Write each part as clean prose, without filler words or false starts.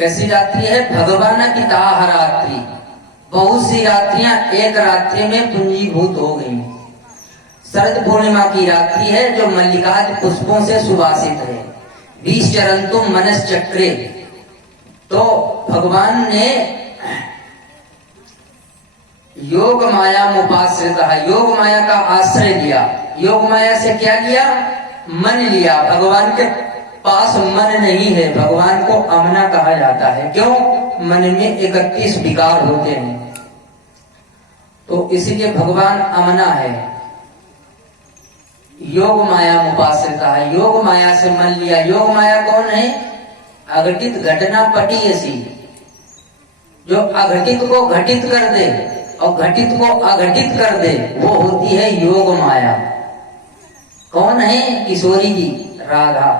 कैसी रात्रि है? भगवान की ताह रात्रि, बहुत सी रात्रियां एक रात्रि में पुंजीभूत हो गई। शरद पूर्णिमा की रात्रि है जो मल्लिकाद पुष्पों से सुवासित है। 20 चरण तुम मनस चक्रे, तो भगवान ने योग माया मुपाश्रित है, योग माया का आश्रय लिया। योग माया से क्या लिया? मन लिया। भगवान के पास मन नहीं है, भगवान को अमना कहा जाता है। क्यों? मन में 31 विकार होते हैं, तो इसीलिए भगवान अमना है। योग माया मुपाश्रित है, योग माया से मन लिया। योग माया कौन है? अघटित घटना पटीयसी, जो अघटित को घटित कर दे और घटित को अघटित कर दे, वो होती है योग माया। कौन है? किशोरी जी, राधा।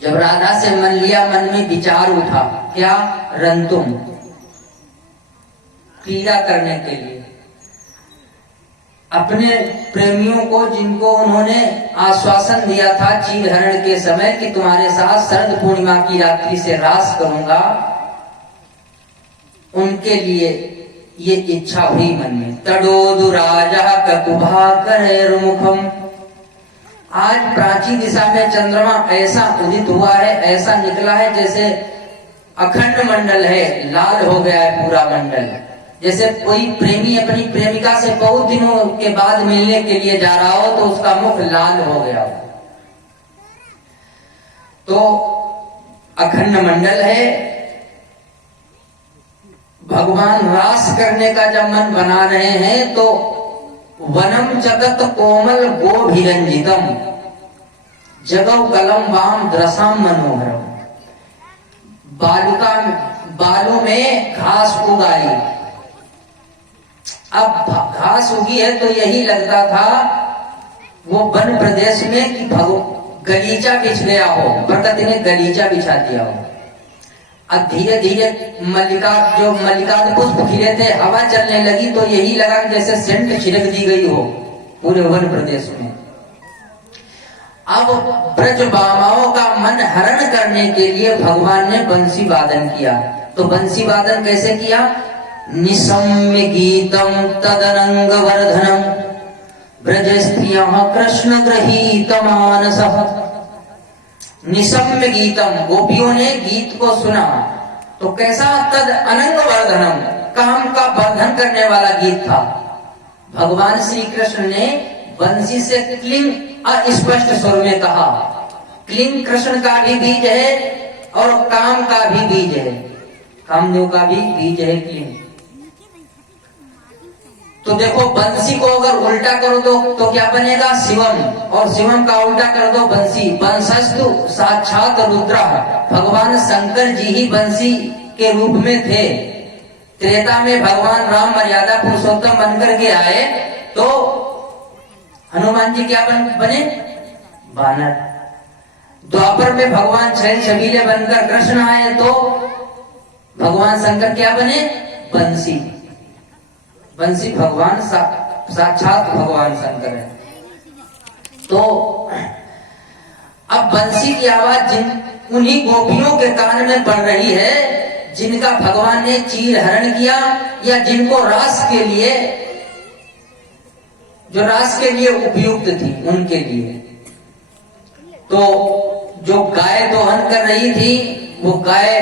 जब राधा से मन लिया, मन में विचार उठा, क्या? रंतुम, क्रीड़ा करने के लिए। अपने प्रेमियों को, जिनको उन्होंने आश्वासन दिया था चीरहरण के समय कि तुम्हारे साथ शरद पूर्णिमा की रात्रि से रास करूंगा, उनके लिए ये इच्छा हुई मन में। तडोदु राजा ककुभा करैर्मुखम। आज प्राची दिशा में चंद्रमा ऐसा उदित हुआ है, ऐसा निकला है जैसे अखंड मंडल है, लाल हो गया है पूरा मंडल। जैसे कोई प्रेमी अपनी प्रेमिका से बहुत दिनों के बाद मिलने के लिए जा रहा हो तो उसका मुख लाल हो गया हो, तो अखंड मंडल है। भगवान रास करने का जब मन बना रहे हैं तो वनम जगत कोमल गोभिरंजितम जगव कलम वाम द्रसाम मनोहरम। बालू में घास उगाई। अब घास उगी है तो यही लगता था वो वन प्रदेश में कि गलीचा बिछ गया हो, प्रकृति ने गलीचा बिछा दिया हो। अब धीरे धीरे मल्लिका पुष्प खिले थे, हवा चलने लगी तो यही लगा जैसे सेंट छिड़क दी गई हो पूरे वन प्रदेश में। अब ब्रज बामाओं का मन हरण करने के लिए भगवान ने बंसी वादन किया। तो बंसी वादन कैसे किया? निशम्य गीतम तदनंग वर्धनम ब्रज स्त्रियः कृष्ण गृहीत मानसः। निशम्य गीतम, गोपियों ने गीत को सुना तो कैसा? तद अनंग वर्धनम, काम का वर्धन करने वाला गीत था। भगवान श्री कृष्ण ने बंसी से क्लिंग अस्पष्ट स्वर में कहा। क्लिंग कृष्ण का भी बीज है और काम का भी बीज है, कामदेव का भी बीज है क्लिंग। तो देखो बंसी को अगर उल्टा करो तो क्या बनेगा? शिवम, और शिवम का उल्टा कर दो बंसी। बंसस्तु साक्षात रुद्र, भगवान शंकर जी ही बंसी के रूप में थे। त्रेता में भगवान राम मर्यादा पुरुषोत्तम बनकर के आए तो हनुमान जी क्या बने? बानर। द्वापर में भगवान छह छबीले बनकर कृष्ण आए तो भगवान शंकर क्या बने? बंसी। बंसी भगवान साक्षात भगवान शंकर है। तो अब बंसी की आवाज उन्हीं गोपियों के कान में पड़ रही है जिनका भगवान ने चीर हरण किया, या जिनको रास के लिए, जो रास के लिए उपयुक्त थी उनके लिए। तो जो गाय दोहन कर रही थी वो गाय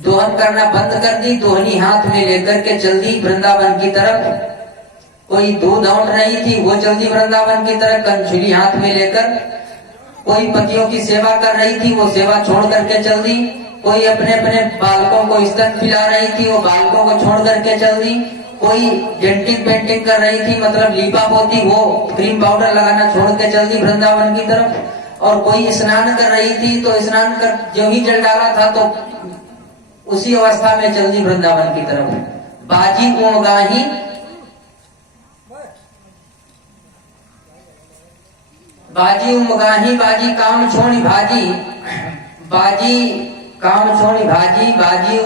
दोहन करना बंद कर दी, दोहनी हाथ में लेकर के चल दी वृंदावन की तरफ। कोई दूध औंट रही थी वो चल दी वृंदावन की तरफ कंछुली हाथ में लेकर। कोई पतियों की सेवा कर रही थी वो सेवा छोड़ करके चल दी। कोई अपने अपने बालकों को स्तन पिला रही थी वो बालकों को छोड़ करके चल दी। कोई डेंटिंग पेंटिंग कर रही थी, मतलब लीपा पोती, वो क्रीम पाउडर लगाना छोड़ के चल दी वृंदावन की तरफ। और कोई स्नान कर रही थी तो स्नान कर जो ही जल डाला था तो उसी अवस्था में चल दी वृंदावन की तरफ। बाजी गुणगाही, बाजी उमगाही, बाजी काम छोड़ी भाजी, बाजी काम छोड़ी भाजी, बाजी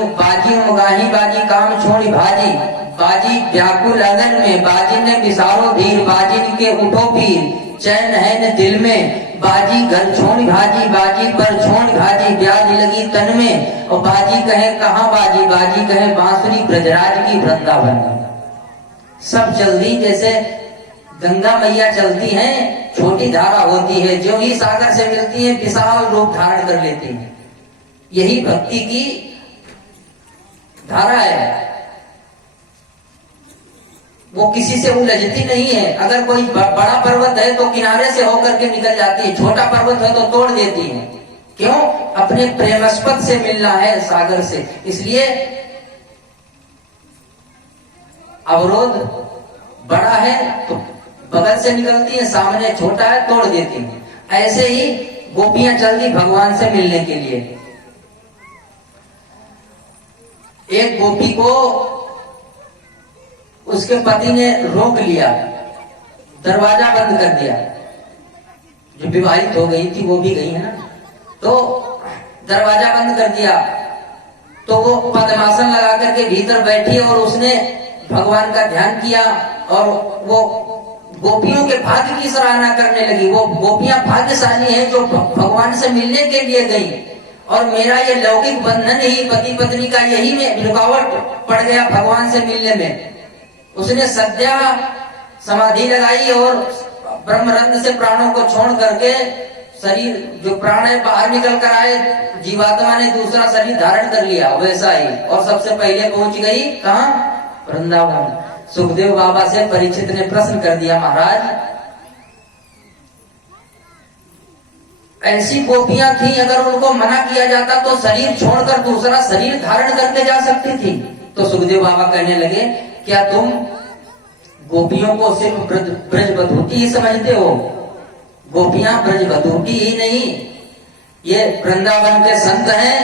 उमगाही, बाजी काम छोड़ी भाजी, बाजी व्याकुल अगन में, बाजी ने बिसारो धीर, बाजी के उठो पीर, चैन है न दिल में, बाजी घर छोड़ भाजी, बाजी पर छोड़ भाजी, ब्याज लगी तन में, और बाजी कहे कहाँ बाजी, बाजी कहे बांसुरी ब्रजराज की वृंदावन में। सब जल्दी जैसे गंगा मैया चलती हैं, छोटी धारा होती है, जो ही सागर से मिलती है विशाल रूप धारण कर लेती है। यही भक्ति की धारा है, वो किसी से उलझती नहीं है। अगर कोई बड़ा पर्वत है तो किनारे से होकर के निकल जाती है, छोटा पर्वत है तो तोड़ देती है। क्यों? अपने प्रेमास्पद से मिलना है, सागर से। इसलिए अवरोध बड़ा है तो बगल से निकलती है, सामने छोटा है तोड़ देती है। ऐसे ही गोपियां चलती भगवान से मिलने के लिए। एक गोपी को उसके पति ने रोक लिया, दरवाजा बंद कर दिया। जो विवाहित हो गई थी वो भी गई है ना, तो दरवाजा बंद कर दिया। तो वो पद्मासन लगा करके भीतर बैठी और उसने भगवान का ध्यान किया और वो गोपियों के भाग्य की सराहना करने लगी। वो गोपियां भाग्यशाली हैं जो भगवान से मिलने के लिए गई, और मेरा ये लौकिक बंधन ही पति पत्नी का यही में रुकावट पड़ गया भगवान से मिलने में। उसने सद्या समाधि लगाई और ब्रह्मरंध्र से प्राणों को छोड़ करके शरीर जो प्राण है बाहर निकल कर आए, जीवात्मा ने दूसरा शरीर धारण कर लिया वैसा ही, और सबसे पहले पहुंच गई कहाँ? वृंदावन। सुखदेव बाबा से परीक्षित ने प्रश्न कर दिया, महाराज ऐसी गोपियां थी, अगर उनको मना किया जाता तो शरीर छोड़कर दूसरा शरीर धारण करके जा सकती थी। तो सुखदेव बाबा कहने लगे, क्या तुम गोपियों को सिर्फ ब्रजबधूटी ही समझते हो? गोपियां ब्रजबधूटी ही नहीं, ये वृंदावन के संत हैं।